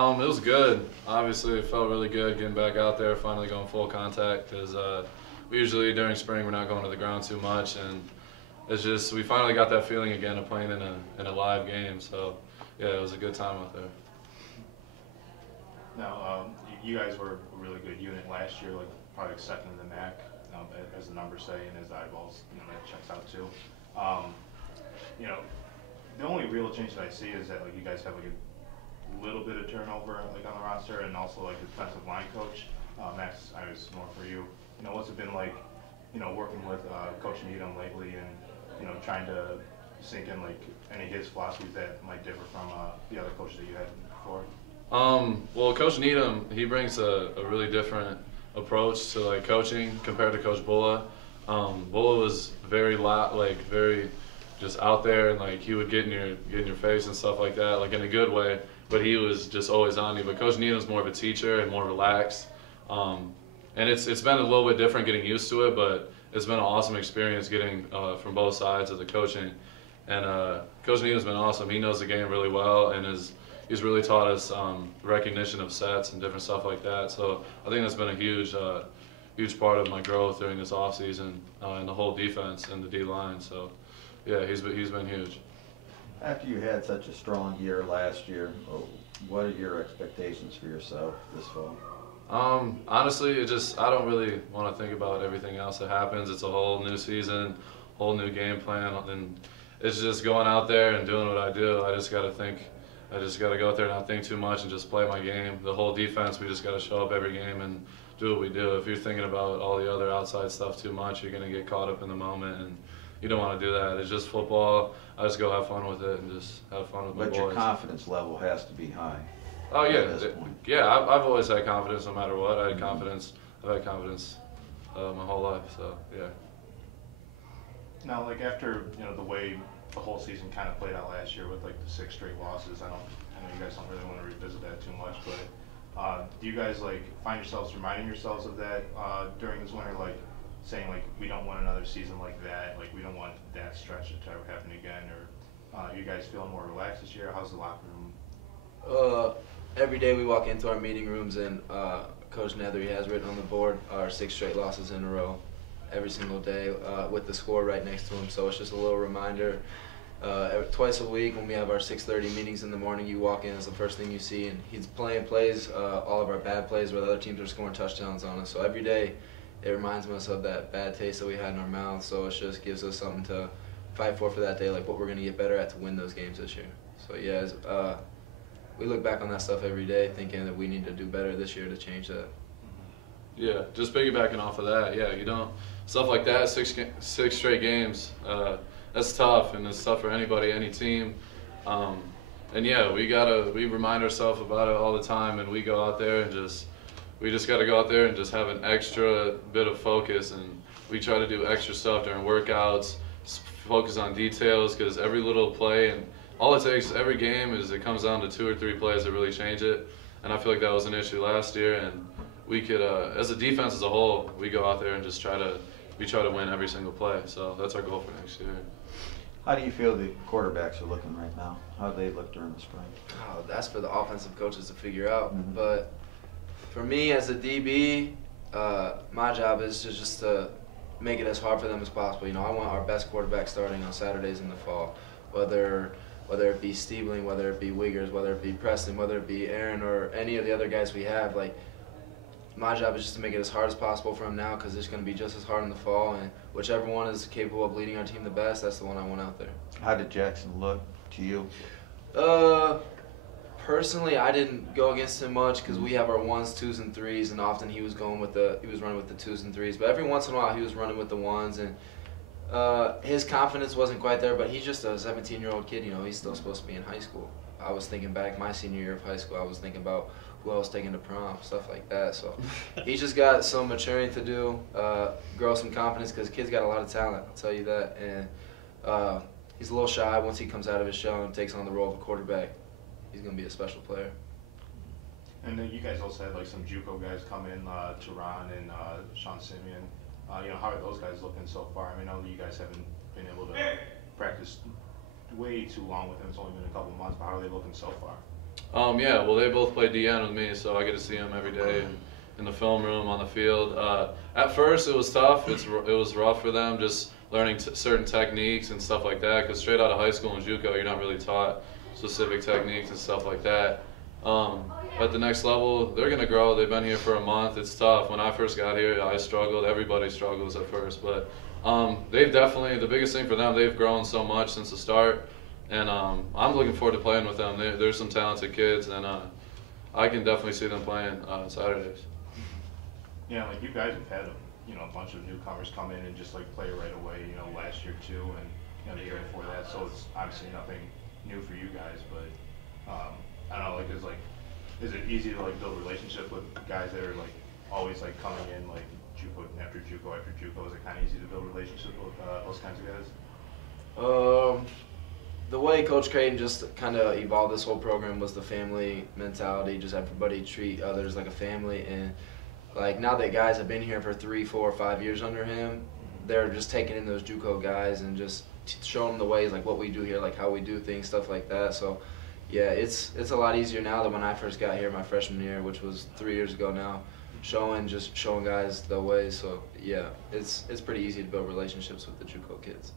It was good. Obviously, it felt really good getting back out there, finally going full contact. Because we usually during spring we're not going to the ground too much, and it's just we finally got that feeling again of playing in a live game. So yeah, it was a good time out there. Now, you guys were a really good unit last year, like probably second in the MAC, as the numbers say, and as the eyeballs, that checks out too. Um, you know, the only real change that I see is that like you guys have like a little bit of turnover like on the roster, and also like the defensive line coach. Max, I was more for you. What's it been like, working with Coach Needham lately, and trying to sink in like any of his philosophies that might differ from the other coaches that you had before? Well, Coach Needham, he brings a really different approach to like coaching compared to Coach Bulla. Bulla was very loud, like very just out there, and like he would get in your face and stuff like that, like in a good way. But he was just always on you. But Coach Needham's more of a teacher and more relaxed. And it's been a little bit different getting used to it, but it's been an awesome experience getting from both sides of the coaching. And Coach Needham's been awesome. He knows the game really well, and he's really taught us recognition of sets and different stuff like that. So I think that's been a huge part of my growth during this offseason and the whole defense and the D-line. So yeah, he's been huge. After you had such a strong year last year, what are your expectations for yourself this fall? Honestly, I don't really want to think about everything else that happens. It's a whole new season, whole new game plan, and it's just going out there and doing what I do. I just got to go out there and not think too much and just play my game. The whole defense, we just got to show up every game and do what we do. If you're thinking about all the other outside stuff too much, you're going to get caught up in the moment, and you don't want to do that. It's just football. I just go have fun with it and just have fun with my boys. But your confidence level has to be high. Oh yeah, at this point. Yeah. I've always had confidence, no matter what. I had confidence. I've had confidence my whole life. So yeah. Now, like after the way the whole season kind of played out last year with like the 6 straight losses, I know you guys don't really want to revisit that too much, but do you guys like find yourselves reminding yourselves of that during this winter, like saying like we don't want another season like that, like we don't want that stretch to ever happen again, or you guys feeling more relaxed this year? How's the locker room? Every day we walk into our meeting rooms, and Coach Nethery has written on the board our 6 straight losses in a row every single day with the score right next to him. So it's just a little reminder. Twice a week when we have our 6:30 meetings in the morning, you walk in, it's the first thing you see, and he's playing plays, all of our bad plays where the other teams are scoring touchdowns on us. So every day it reminds us of that bad taste that we had in our mouths. So it just gives us something to fight for that day, like what we're going to get better at to win those games this year. So yeah, we look back on that stuff every day thinking that we need to do better this year to change that. Yeah, just piggybacking off of that, yeah, stuff like that, six straight games, that's tough, and it's tough for anybody, any team. And yeah, we remind ourselves about it all the time, and we go out there and we just got to go out there and just have an extra bit of focus, and we try to do extra stuff during workouts, focus on details, because every little play and all it takes every game is it comes down to 2 or 3 plays that really change it. And I feel like that was an issue last year, and we could, as a defense as a whole, we go out there and just try to win every single play. So that's our goal for next year. How do you feel the quarterbacks are looking right now? How do they look during the spring? Oh, that's for the offensive coaches to figure out. Mm-hmm. But for me as a DB, my job is just to make it as hard for them as possible. I want our best quarterback starting on Saturdays in the fall, whether it be Stiebling, whether it be Wiggers, whether it be Preston, whether it be Aaron, or any of the other guys we have. Like, my job is just to make it as hard as possible for them now, because it's going to be just as hard in the fall, and whichever one is capable of leading our team the best, that's the one I want out there. How did Jackson look to you? Personally, I didn't go against him much because we have our 1s, 2s, and 3s, and often he was running with the 2s and 3s. But every once in a while, he was running with the 1s, and his confidence wasn't quite there. But he's just a 17-year-old kid. He's still supposed to be in high school. I was thinking back my senior year of high school. I was thinking about who I was taking to prom, stuff like that. So he's just got some maturing to do, grow some confidence, because the kid's got a lot of talent, I'll tell you that. And he's a little shy. Once he comes out of his shell and takes on the role of a quarterback, he's going to be a special player. And then you guys also had like some JUCO guys come in, Teron and Sean Simeon. How are those guys looking so far? I know that you guys haven't been able to practice way too long with them. It's only been a couple months, but how are they looking so far? Yeah, well, they both play DN with me, so I get to see them every day in the film room, on the field. At first, it was tough. It was rough for them, just learning certain techniques and stuff like that, because straight out of high school in JUCO, you're not really taught specific techniques and stuff like that. At the next level, they're going to grow. They've been here for a month. It's tough. When I first got here, I struggled. Everybody struggles at first, but they've definitely, the biggest thing for them, they've grown so much since the start. And I'm looking forward to playing with them. There's some talented kids, and I can definitely see them playing Saturdays. Yeah, like you guys have had a bunch of newcomers come in and just like play right away. Last year too, and the year before that. So it's obviously nothing new for you guys, but I don't know. Is it easy to build a relationship with guys that are always coming in JUCO after JUCO after JUCO? Is it kind of easy to build a relationship with those kinds of guys? The way Coach Creighton just kind of evolved this whole program was the family mentality, just everybody treat others like a family. And now that guys have been here for 3, 4, 5 years under him, they're just taking in those JUCO guys and just showing them the ways, what we do here, how we do things, stuff like that. So yeah, it's a lot easier now than when I first got here my freshman year, which was 3 years ago now, showing guys the ways. So yeah, it's pretty easy to build relationships with the JUCO kids.